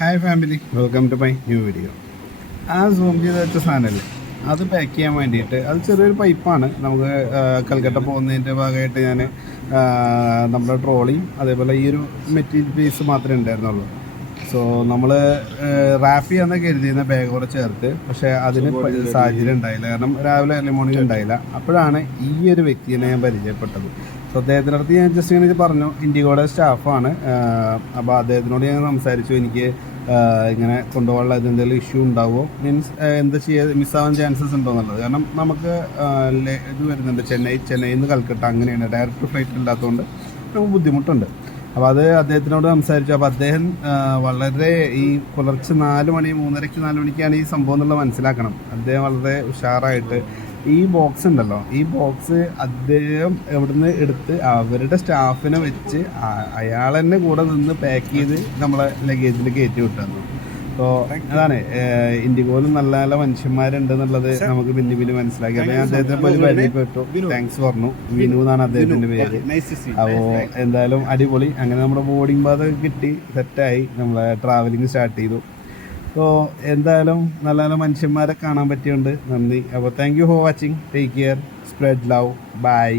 Hi family, welcome to my new video. ആ zoom ചെയ്ത് വെച്ച സാധനമല്ലേ, അത് പാക്ക് ചെയ്യാൻ വേണ്ടിയിട്ട് അത് ചെറിയൊരു പൈപ്പാണ്. നമുക്ക് കൽക്കട്ട പോകുന്നതിൻ്റെ ഭാഗമായിട്ട് ഞാൻ നമ്മുടെ ട്രോളിയും അതേപോലെ ഈ ഒരു മെറ്റീരിയൽ പീസ് മാത്രമേ ഉണ്ടായിരുന്നുള്ളൂ. സോ നമ്മൾ റാപ്പ് ചെയ്യാന്നൊക്കെ കരുതിയിരുന്ന ബാഗ് കൂടെ ചേർത്ത്, പക്ഷേ അതിന് സാഹചര്യം ഉണ്ടായില്ല. കാരണം രാവിലെ ഏർലി മോർണിംഗ് ഉണ്ടായില്ല. അപ്പോഴാണ് ഈ ഒരു വ്യക്തിയെ ഞാൻ പരിചയപ്പെട്ടത്. സോ അദ്ദേഹത്തിൻ്റെ അടുത്ത് ഞാൻ ജസ്റ്റ് ഇങ്ങനെ പറഞ്ഞു, ഇൻഡിഗോയുടെ സ്റ്റാഫാണ്. അപ്പോൾ അദ്ദേഹത്തിനോട് ഞാൻ സംസാരിച്ചു, എനിക്ക് ഇങ്ങനെ കൊണ്ടുപോകാനുള്ള എന്തെങ്കിലും ഇഷ്യൂ ഉണ്ടാവുമോ, മീൻസ് എന്താ ചെയ്യുക, മിസ്സാവാൻ ചാൻസസ് ഉണ്ടോ എന്നുള്ളത്. കാരണം നമുക്ക് ഇത് വരുന്നുണ്ട്, ചെന്നൈയിൽ നിന്ന് കൽക്കട്ട, അങ്ങനെയാണ് ഡയറക്റ്റ് ഫ്ലൈറ്റ് ഇല്ലാത്തതുകൊണ്ട് നമുക്ക് ബുദ്ധിമുട്ടുണ്ട്. അപ്പോൾ അത് അദ്ദേഹത്തിനോട് സംസാരിച്ചു. അപ്പോൾ അദ്ദേഹം വളരെ ഈ പുലർച്ചെ 4 മണി 3:30 4 മണിക്കാണ് ഈ സംഭവം എന്നുള്ളത് മനസ്സിലാക്കണം. അദ്ദേഹം വളരെ ഉഷാറായിട്ട് ഈ ബോക്സ് ഉണ്ടല്ലോ, ഈ ബോക്സ് അദ്ദേഹം എവിടുന്ന് എടുത്ത് അവരുടെ സ്റ്റാഫിനെ വെച്ച് അയാൾ തന്നെ കൂടെ നിന്ന് പാക്ക് ചെയ്ത് നമ്മളെ ലഗേജിൽ കയറ്റി വിട്ടു. അപ്പോൾ അതാണ്, ഇൻഡിഗോയിലും നല്ല നല്ല മനുഷ്യന്മാരുണ്ട് എന്നുള്ളത് നമുക്ക് പിന്നെ മനസ്സിലാക്കി. അപ്പോൾ ഞാൻ അദ്ദേഹത്തെ പോലെ പരിചയപ്പെട്ടു, താങ്ക്സ് പറഞ്ഞു. വിനു എന്നാണ് അദ്ദേഹത്തിൻ്റെ പേര്. അപ്പോൾ എന്തായാലും അടിപൊളി. അങ്ങനെ നമ്മുടെ ബോർഡിംഗ് പാത കിട്ടി, സെറ്റായി, നമ്മളെ ട്രാവലിംഗ് സ്റ്റാർട്ട് ചെയ്തു. അപ്പോൾ എന്തായാലും നല്ല നല്ല മനുഷ്യന്മാരെ കാണാൻ പറ്റിയുണ്ട്. നന്ദി. അപ്പോൾ thank you for watching. Take care, spread love, by.